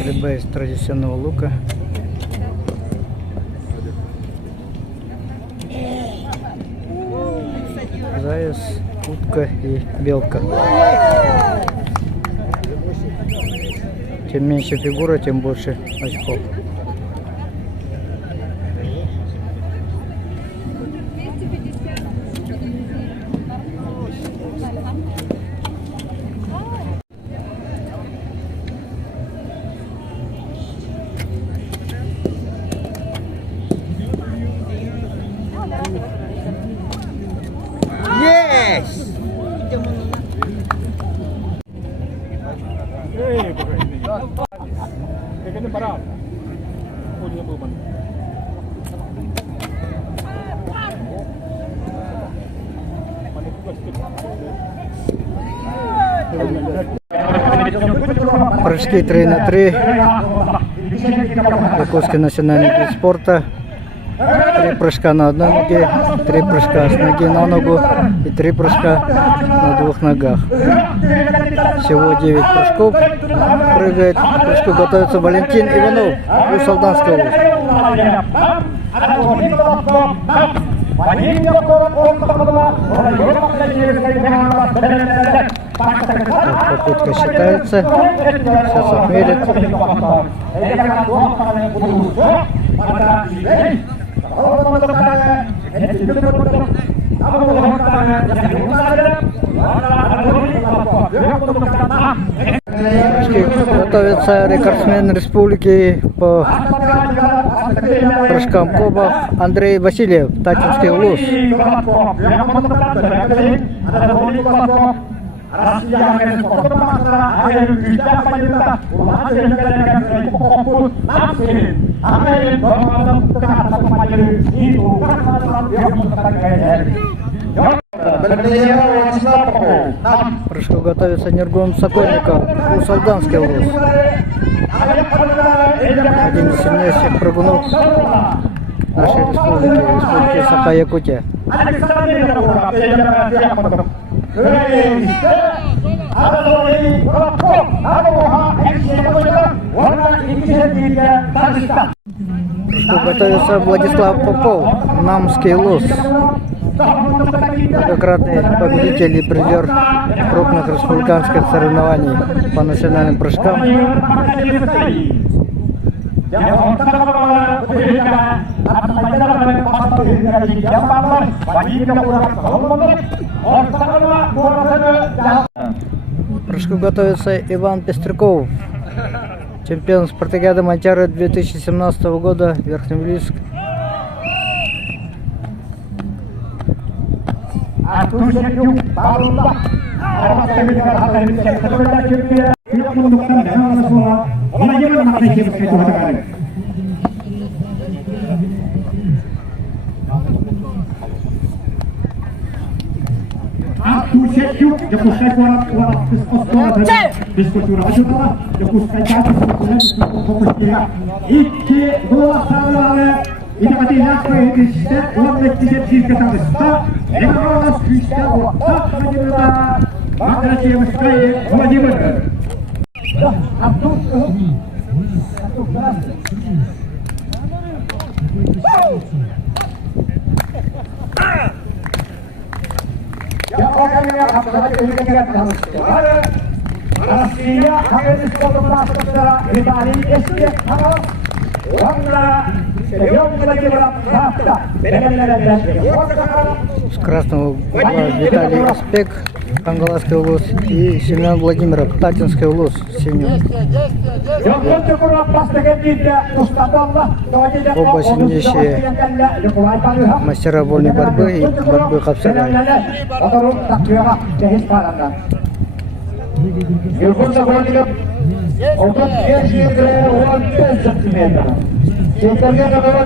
Стрельба из традиционного лука. Заяц, утка и белка. Чем меньше фигура, тем больше очков. Прыжки 3 на 3. Якутский национальный вид спорта. 3 прыжка на одной ноге, 3 прыжка с ноги на ногу и 3 прыжка на 2 ногах. Всего 9 прыжков прыгает. К прыжку готовится Валентин Иванов из Алданской области. Попытка считается. Сейчас отмерит. Готовится рекордсмен республики по прыжкам кобов Андрей Васильев, Татинский улус. Прыжку готовится Нергон Сокольников, Алданский улус. Один из сильнейших прыгунов нашей республики Саха-Якутия. Прыжку готовится Владислав Попов, Намский улус. Многократный победитель и призер крупных республиканских соревнований по национальным прыжкам. К прыжку готовится Иван Пестряков, чемпион спартакиады Монтяра 2017 года, Верхнеуральск. С красного Виталий Аспек, Ангаласский улус, и Семен Владимиров, Татинский улус. Оба сильнейшие мастера вольной борьбы и борьбы хапсагай.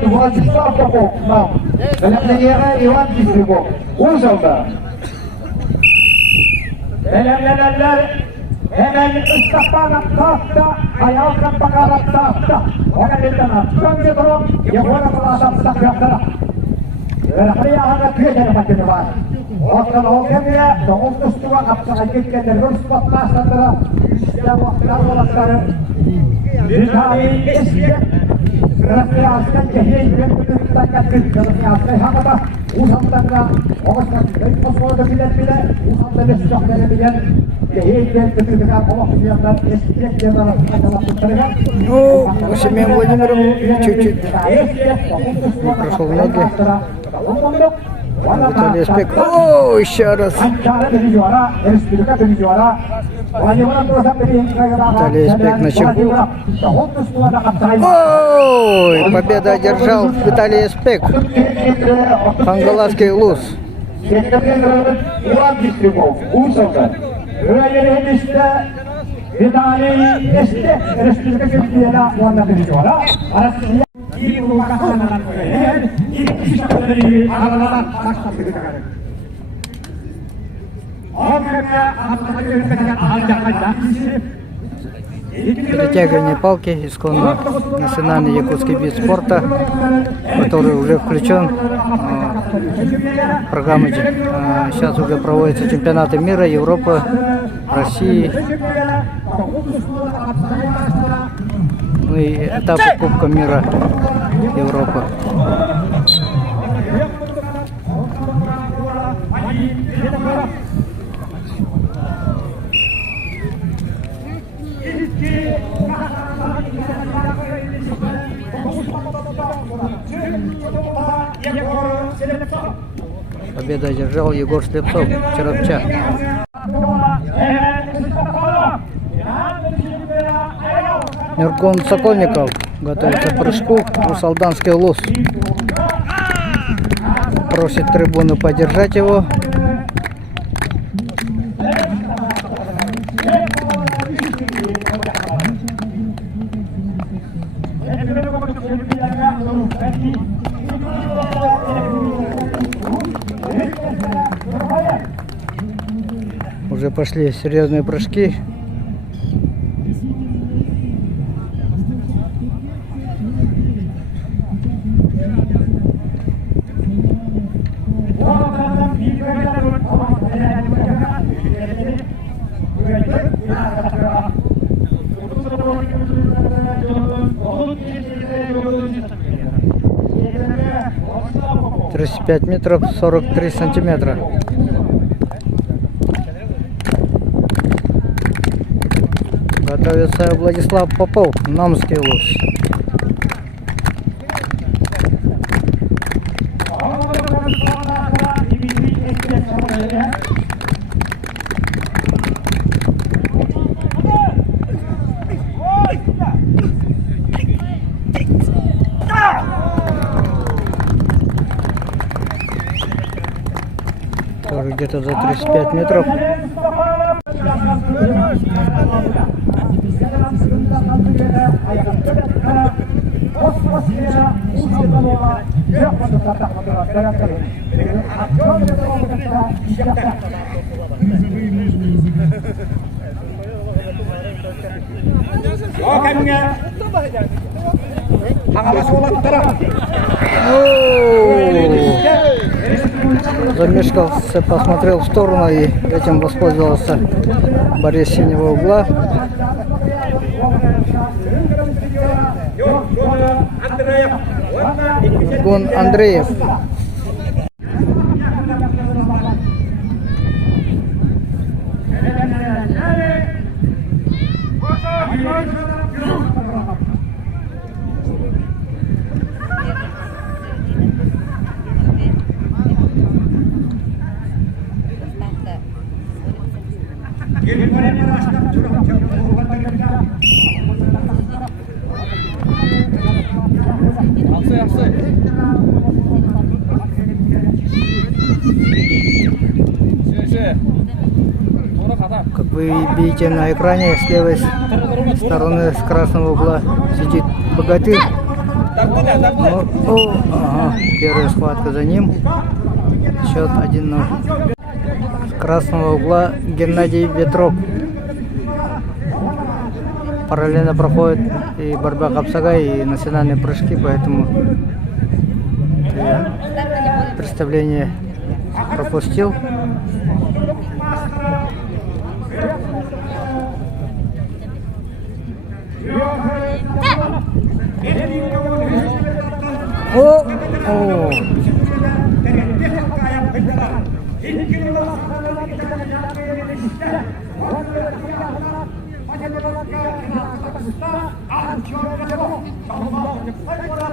Владислав Попов, Иван Пестряков, Ужал'da hemen ıstahbarat tahta, ayağına bakarak tahta, ona bildiğine önce durum, yapılan kılasam sakıyaklara. Ve hariyağı tüyeceğine bakımı var. Osman Olgem'e, doğum üstüne kapsana gitkenler, hırs patmazsandıra, işte vaktiler olasları, Виталий Эсбек. Красноярская техника Красноярская хаката Усамтанга Огастан Посмотрим билет Усамтан Эсбек билет техника Красноярская Эсбек Ну, у Семена Владимировича чуть-чуть не прошел ноги. Виталий Эсбек. О, еще раз. Виталий Эсбек на чеку. Ой, победа одержал Виталий Эсбек. Хангаласский Улус. Виталий Эсбек, республика Киргизия, он на переговорах. Перетягивание палки исконно национальный якутский вид спорта, который уже включен в программу. Сейчас уже проводятся чемпионаты мира, Европы, России. Ну и этапы Кубка мира Европы. Победу одержал Егор Слепцов, Черепча. Нургон Сокольников готовится к прыжку. Русалданский Улус просит трибуну поддержать его. Уже пошли серьезные прыжки. «35 метров 43 сантиметра». Готовится Владислав Попов, Намский Улус. Тоже где-то за 35 метров. Замешкался, посмотрел в сторону и этим воспользовался борец синего угла. Гон Андреев. Как вы видите на экране, с левой стороны с красного угла сидит богатырь. Ага, первая схватка за ним. Счет 1-0. С красного угла Геннадий Ветров. Параллельно проходит и борьба Капсага, и национальные прыжки, поэтому я представление пропустил. Oh. Indonesia